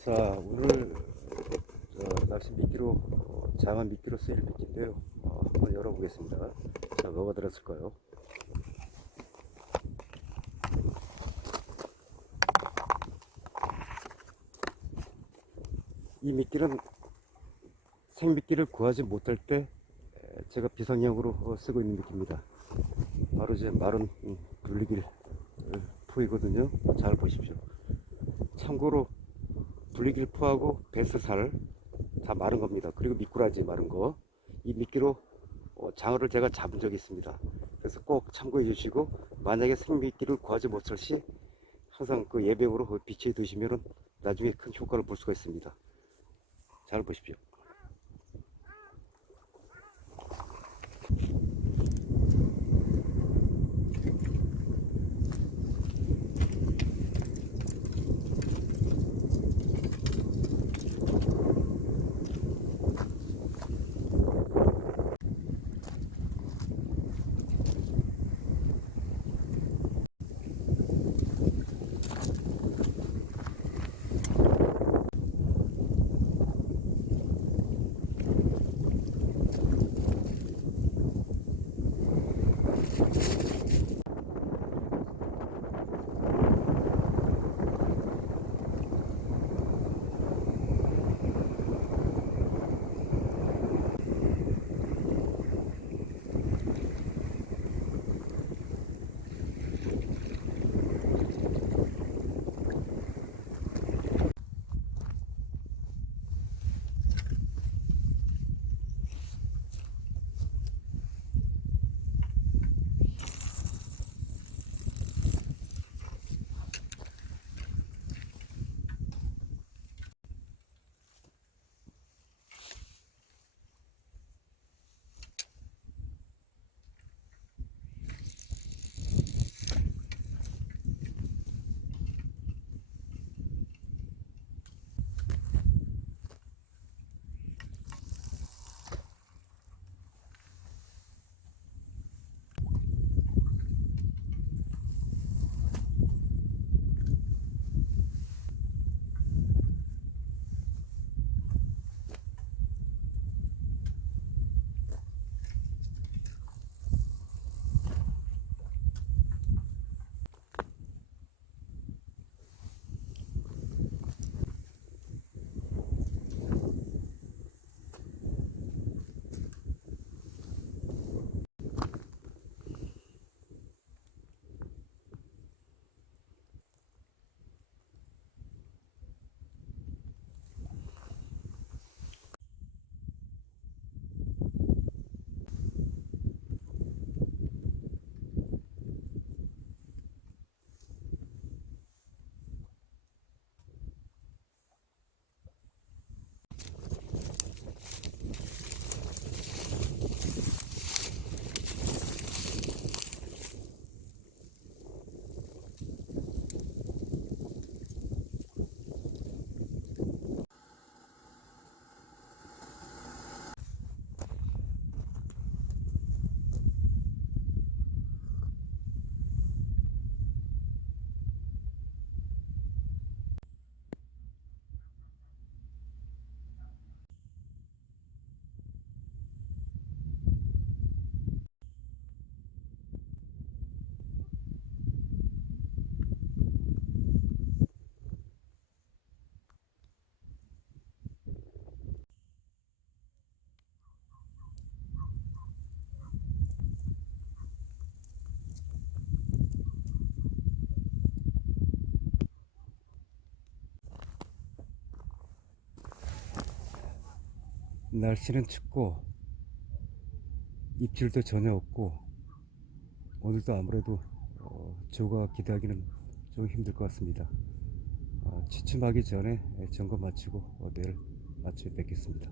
자, 오늘 낚시 미끼로 장어 미끼로 쓰일 미끼인데요. 한번 열어보겠습니다. 자, 뭐가 들었을까요? 이 미끼는 생미끼를 구하지 못할 때 제가 비상용으로 쓰고 있는 미끼입니다. 바로 제 마른 불리길 포이거든요. 잘 보십시오. 참고로 불리길 포하고 베스살 다 마른 겁니다. 그리고 미꾸라지 마른 거, 이 미끼로 장어를 제가 잡은 적이 있습니다. 그래서 꼭 참고해 주시고, 만약에 생미끼를 구하지 못할 시 항상 그 예병으로 비치해 두시면 나중에 큰 효과를 볼 수가 있습니다. 잘 보십시오. 날씨는 춥고 입질도 전혀 없고, 오늘도 아무래도 조가 기대하기는 좀 힘들 것 같습니다. 취침하기 전에 점검 마치고 내일 아침에 뵙겠습니다.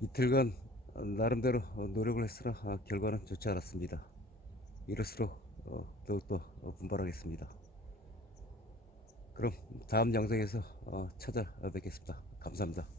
이틀간 나름대로 노력을 했으나 결과는 좋지 않았습니다. 이럴수록 더욱더 분발하겠습니다. 그럼 다음 영상에서 찾아뵙겠습니다. 감사합니다.